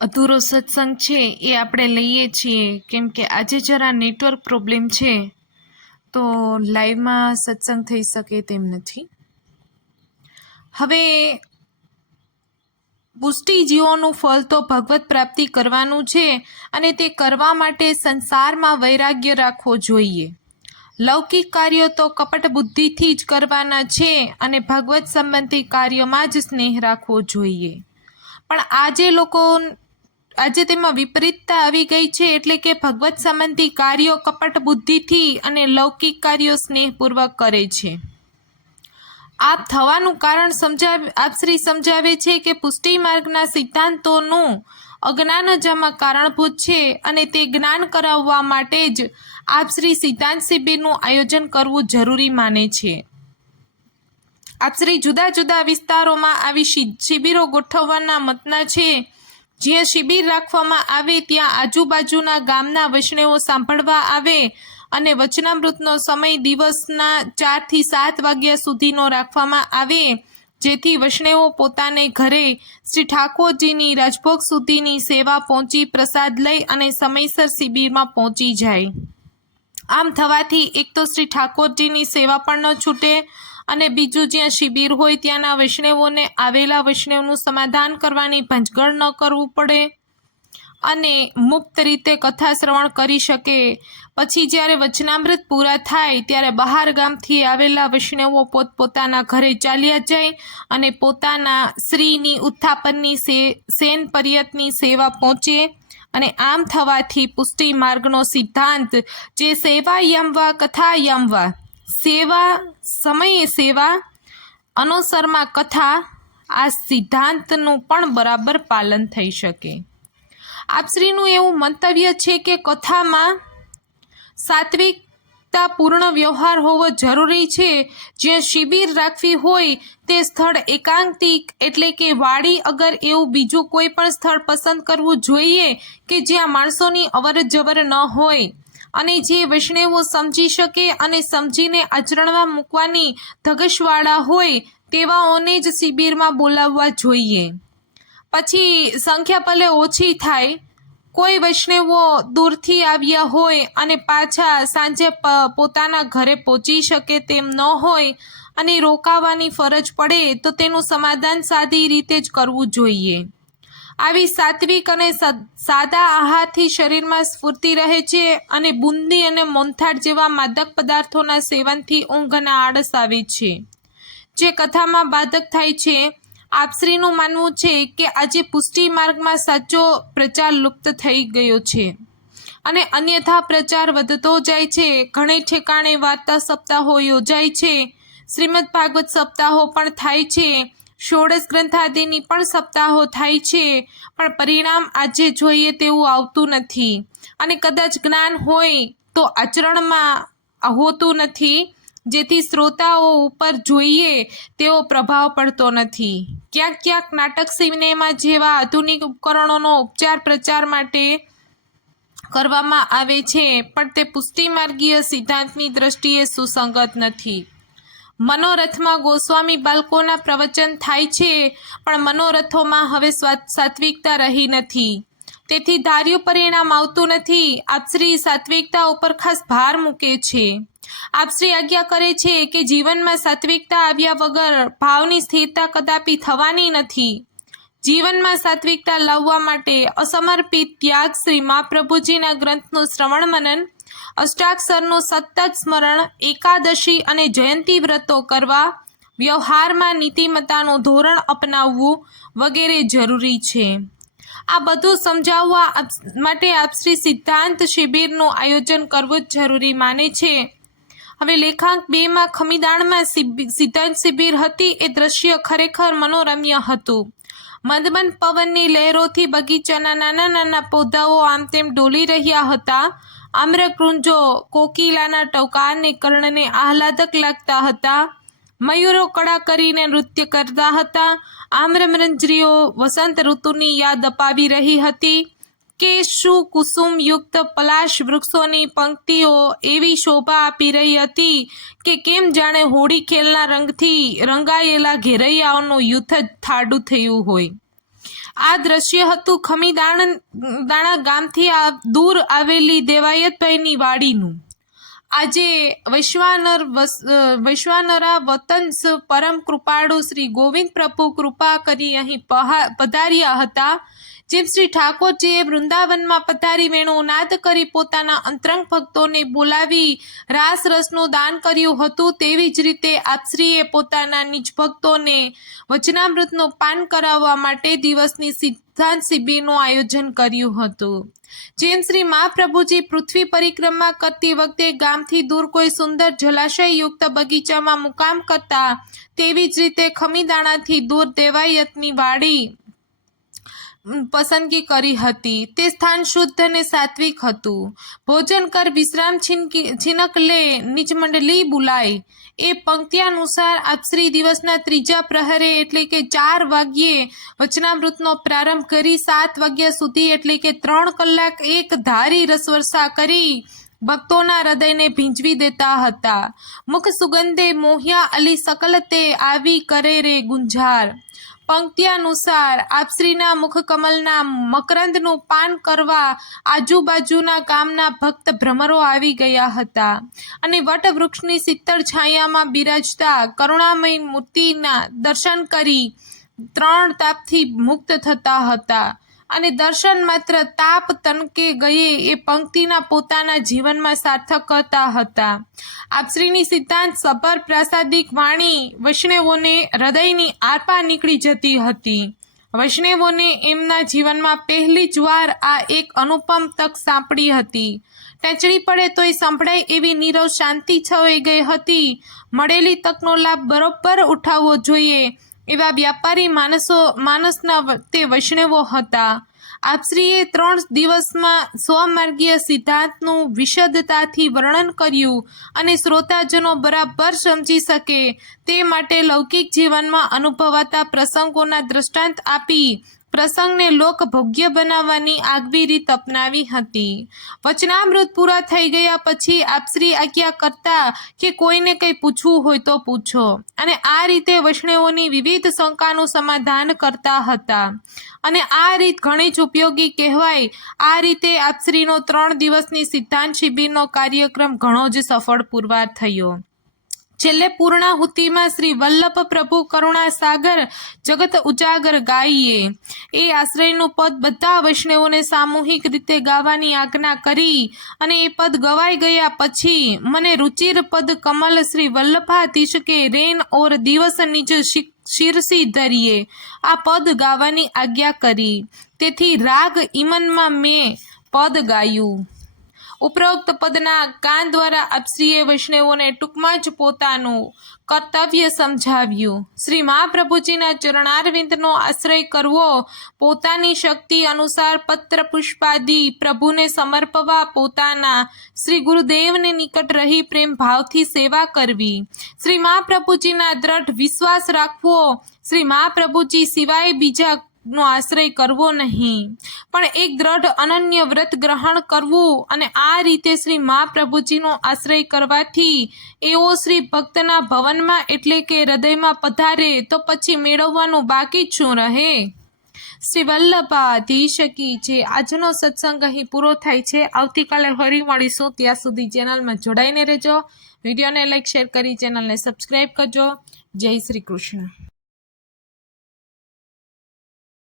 અધૂરો સત્સંગ છે એ આપણે લઈએ છીએ. કેમ કે આજે જરા નેટવર્ક પ્રોબ્લેમ છે, તો લાઈવમાં સત્સંગ થઈ શકે તેમ નથી. હવે, પુષ્ટિજીવોનું ફળ તો ભગવત પ્રાપ્તિ કરવાનું છે અને તે કરવા માટે સંસારમાં વૈરાગ્ય રાખવો જોઈએ. લૌકિક કાર્યો તો કપટ બુદ્ધિથી જ કરવાના છે અને ભગવત સંબંધી કાર્યોમાં જ સ્નેહ રાખવો જોઈએ. પણ આજે લોકો આજે તેમાં વિપરીતતા આવી ગઈ છે એટલે કે ભગવત સંબંધી કાર્યો કપટ બુદ્ધિથી અને લૌકિક કાર્યો સ્નેહપૂર્વક કરે છે. આપ થવાનું કારણ સમજાવે, આપ શ્રી સમજાવે છે કે પુષ્ટિ માર્ગના સિદ્ધાંતોનું અજ્ઞાન જ આમાં કારણભૂત છે અને તે જ્ઞાન કરાવવા માટે જ આપ શ્રી સિદ્ધાંત શિબિરનું આયોજન કરવું જરૂરી માને છે. આપ શ્રી જુદા જુદા વિસ્તારોમાં આવી શિબિરો ગોઠવવાના મતના છે જ્યાં શિબિર રાખવામાં આવે ત્યાં આજુબાજુના ગામના વૈષ્ણવો સાંભળવા આવે અને વચનામૃતનો સમય દિવસના ચારથી સાત વાગ્યા સુધીનો રાખવામાં આવે, જેથી વૈષ્ણવો પોતાને ઘરે શ્રી ઠાકોરજીની રાજભોગ સુધીની સેવા પહોંચી પ્રસાદ લઈ અને સમયસર શિબિરમાં પહોંચી જાય. આમ થવાથી એક તો શ્રી ઠાકોરજીની સેવા પણ ન છૂટે અને બીજું જ્યાં શિબિર હોય ત્યાંના વૈષ્ણવોને આવેલા વૈષ્ણવનું સમાધાન કરવાની ભંજગળ ન કરવું પડે અને મુક્ત રીતે કથા શ્રવણ કરી શકે. પછી જ્યારે વચનામૃત પૂરા થાય ત્યારે બહાર ગામથી આવેલા વૈષ્ણવો પોતપોતાના ઘરે ચાલ્યા જાય અને પોતાના શ્રીની ઉત્થાપનની સેન પર્યતની સેવા પહોંચે અને આમ થવાથી પુષ્ટિ માર્ગનો સિદ્ધાંત, જે સેવા યમવા કથા યમવા સેવા સમયે સેવા, અનુસરમાં કથા, આ સિદ્ધાંતનું પણ બરાબર પાલન થઈ શકે. આપશ્રીનું એવું મંતવ્ય છે કે કથામાં સાત્વિકતા પૂર્ણ વ્યવહાર હોવો જરૂરી છે. જ્યાં શિબિર રાખવી હોય તે સ્થળ એકાંતિક એટલે કે વાડી અગર એવું બીજું કોઈ પણ સ્થળ પસંદ કરવું જોઈએ કે જ્યાં માણસોની અવર જવર ન હોય. અને જે વૈષ્ણવો સમજી શકે અને સમજીને આચરણમાં મૂકવાની ધગશવાળા હોય તેવાઓને જ શિબિરમાં બોલાવવા જોઈએ. પછી સંખ્યા ભલે ઓછી થાય કોઈ વૈષ્ણવો દૂરથી આવ્યા હોય અને પાછા સાંજે પોતાના ઘરે પહોંચી શકે તેમ ન હોય અને રોકાવાની ફરજ પડે, તો તેનું સમાધાન સાદી રીતે જ કરવું જોઈએ. આવી સાત્વિક અને સાદા આહારથી શરીરમાં સ્ફૂર્તિ રહે છે અને બુંદી અને મોનથાળ જેવા માદક પદાર્થોના સેવનથી ઊંઘના આળસ આવે છે. જે કથામાં બાધક થાય છે આપશ્રીનું માનવું છે કે આજે પુષ્ટિ માર્ગમાં સાચો પ્રચાર લુપ્ત થઈ ગયો છે. અને અન્યથા પ્રચાર વધતો જાય છે. ઘણે ઠેકાણે વાર્તા સપ્તાહો યોજાય છે. શ્રીમદ ભાગવત સપ્તાહો પણ થાય છે. ષોડશ ગ્રંથાદિની પણ સપ્તાહો થાય છે. પણ પરિણામ આજે જોઈએ તેવું આવતું નથી. અને કદાચ જ્ઞાન હોય તો આચરણમાં હોતું નથી. જેથી શ્રોતાઓ ઉપર જોઈએ તેવો પ્રભાવ પડતો નથી. ક્યાંક ક્યાંક નાટક સિનેમા જેવા આધુનિક ઉપકરણોનો ઉપચાર પ્રચાર માટે કરવામાં આવે છે, પણ તે પુષ્ટિમાર્ગીય સિદ્ધાંતની દ્રષ્ટિએ સુસંગત નથી. મનોરથમાં ગોસ્વામી બાળકોના પ્રવચન થાય છે, પણ મનોરથોમાં હવે સાત્વિકતા રહી નથી. તેથી ધાર્યું પરિણામ આવતું નથી. આપશ્રી સાત્વિકતા ઉપર ખાસ ભાર મૂકે છે. આપશ્રી આજ્ઞા કરે છે કે જીવનમાં સાત્વિકતા આવ્યા વગર ભાવની સ્થિરતા કદાપી થવાની નથી. જીવનમાં સાત્વિકતા લાવવા માટે અસમર્પિત ત્યાગ શ્રી મહાપ્રભુજીના ગ્રંથનું શ્રવણ મનન, અષ્ટાક્ષરનું સતત સ્મરણ, એકાદશી અને જયંતી વ્રતો કરવા, વ્યવહારમાં નીતિમત્તાનું ધોરણ અપનાવવું વગેરે જરૂરી છે. આ બધું સમજાવવા આપ- માટે આપશ્રી સિદ્ધાંત શિબિરનું આયોજન કરવું જ જરૂરી માને છે. હવે લેખાંક બેમાં ખમીદાણમાં સિદ્ધાંત શિબિર હતી, એ દ્રશ્ય ખરેખર મનોરમ્ય હતું. મંદમંદ પવનની લહેરોથી બગીચાના નાના નાના પૌધાઓ આમ તેમ ડોલી રહ્યા હતા. આમ્રકૃંજો કોકિલાના ટૌકારને કર્ણને આહલાદક લાગતા હતા. મયુરો કળા કરીને નૃત્ય કરતા હતા. આમ્રમરંજરીઓ વસંત ઋતુની યાદ અપાવી રહી હતી. કે શું કુસુમ યુક્ત પલાશ વૃક્ષોની પંક્તિઓ એવી શોભા આપી રહી હતી કે કેમ જાણે હોળી ખેલના રંગથી રંગાયેલા ઘેરૈયાઓનું યુદ્ધ જ થાડું થયું હોય. આ દ્રશ્ય હતું ખમીદાણ દાણા ગામથી આ દૂર આવેલી દેવાયતભાઈની વાડીનું. આજે વૈશ્વાનર વૈશ્વાનરા વતન પરમ કૃપાળુ શ્રી ગોવિંદ પ્રભુ કૃપા કરી અહીં પધાર્યા હતા જેમ શ્રી ઠાકોરજીએ વૃંદાવનમાં પધારી વેણુ નાદ કરી પોતાના અંતરંગ ભક્તોને બોલાવી રાસ રસનું દાન કર્યું હતું, તેવી જ રીતે આપશ્રીએ પોતાના નિજ ભક્તોને વચનામૃતનું પાન કરાવવા માટે દિવસની સિદ્ધાંત શિબિરનું આયોજન કર્યું હતું. જેમ શ્રી મહાપ્રભુજી પૃથ્વી પરિક્રમા કરતી વખતે ગામથી દૂર કોઈ સુંદર જલાશયયુક્ત બગીચામાં મુકામ કરતા, તેવી જ રીતે ખમીદાણાથી દૂર દેવાયતની વાડી પસંદગી કરી હતી. તે સ્થાન શુદ્ધ અને સાત્વિક હતું. ભોજન કર વિશ્રામ છીનકી લે, નીચ મંડળી બુલાય. એ પંક્તિ અનુસાર આપશ્રી દિવસના ત્રીજા પ્રહરે એટલે કે ચાર વાગ્યે વચનામૃતનો પ્રારંભ કરી સાત વાગ્યા સુધી એટલે કે ત્રણ કલાક એક ધારી રસવર્ષા કરી ભક્તોના હૃદયને ભીંજવી દેતા હતા. મુખ સુગંધે મોહ્યા અલી સકલતે આવી કરે રે ગુંજાર. પંક્ત્યાનુસાર આપશ્રીના મુખકમલના મકરંદનું પાન કરવા આજુબાજુના ગામના ભક્ત ભ્રમરો આવી ગયા હતા. અને વટવૃક્ષની સિત્તર છાયામાં બિરાજતા કરુણામય મૂર્તિના દર્શન કરી ત્રણ તાપથી મુક્ત થતા હતા. અને દર્શન માત્ર તાપ તનકે ગયે એ પંક્તિના પોતાના જીવનમાં સાર્થક કરતા હતા. આપશ્રીની સિદ્ધાંત સભર પ્રાસાદિક વાણી વૈષ્ણવોને હૃદયની આરપાર નીકળી જતી હતી. વૈષ્ણવોને એમના જીવનમાં પહેલી જ વાર આ એક અનુપમ તક સાંપડી હતી. ટેચડી પડે તોય સંભળાય એવી નીરવ શાંતિ છવાઈ ગઈ હતી. મળેલી તકનો લાભ બરોબર ઉઠાવવો જોઈએ. એવા વ્યાપારી માણસો, માણસના તે વૈષ્ણવો હતા. આપશ્રીએ ત્રણ દિવસમાં સ્વમાર્ગીય સિદ્ધાંતનું વિશદતાથી વર્ણન કર્યું અને શ્રોતાજનો બરાબર સમજી શકે. તે માટે લૌકિક જીવનમાં અનુભવાતા પ્રસંગોના દ્રષ્ટાંત આપી પ્રસંગને લોકભોગ્ય બનાવવાની આગવી રીત અપનાવી હતી. વચનામૃત પૂરા થઈ ગયા પછી આપશ્રી આજ્ઞા કરતા કે કોઈને કંઈ પૂછવું હોય તો પૂછો. અને આ રીતે વૈષ્ણવોની વિવિધ શંકાનું સમાધાન કરતા હતા. અને આ રીત ઘણી જ ઉપયોગી કહેવાય. આ રીતે આપશ્રીનો ત્રણ દિવસની સિદ્ધાંત શિબિરનો કાર્યક્રમ ઘણો જ સફળ પુરવાર થયો. છેલ્લે પૂર્ણાહુતિમાં શ્રી વલ્લભ પ્રભુ કરુણા સાગર જગત ઉજાગર ગાઈએ. એ આશ્રયનું પદ બધા વૈષ્ણવોને સામૂહિક રીતે ગાવાની આજ્ઞા કરી અને એ પદ ગવાઈ ગયા પછી મને રુચિર પદ કમલ શ્રી વલ્લભાધીશ કે રેન ઓર દિવસ નિજ શિરસી ધરીએ. આ પદ ગાવાની આજ્ઞા કરી. તેથી રાગ ઈમનમાં મેં પદ ગાયું. ઉપરોક્ત પદના કાન દ્વારા આપશ્રીએ વૈષ્ણવોને ટૂંકમાં જ પોતાનું કર્તવ્ય સમજાવ્યું. શ્રી મહાપ્રભુજીના ચરણારવિંદનો આશ્રય કરવો, પોતાની શક્તિ અનુસાર પત્ર પુષ્પાદિ પ્રભુને સમર્પવા પોતાના શ્રી ગુરુદેવને નિકટ રહી પ્રેમ ભાવથી સેવા કરવી. શ્રી મહાપ્રભુજીના દ્રઢ વિશ્વાસ રાખવો, શ્રી મહાપ્રભુજી સિવાય બીજા નો આશ્રય કરવો નહીં. પણ એક દ્રઢ અનન્ય વ્રત ગ્રહણ કરવું અને આ રીતે શ્રી મહાપ્રભુજીનો આશ્રય કરવાથી એવો શ્રી ભક્તના ભવનમાં એટલે કે હૃદયમાં પધારે તો પછી મેળવવાનું બાકી શું રહે? શ્રી વલ્લભાધીશ કી જે આજનો સત્સંગ અહીં પૂરો થાય છે, આવતીકાલે ફરી મળીશું. ત્યાં સુધી ચેનલમાં જોડાઈને રહેજો. વિડીયોને લાઈક, શેર કરી ચેનલને સબસ્ક્રાઈબ કરજો. જય શ્રી કૃષ્ણ.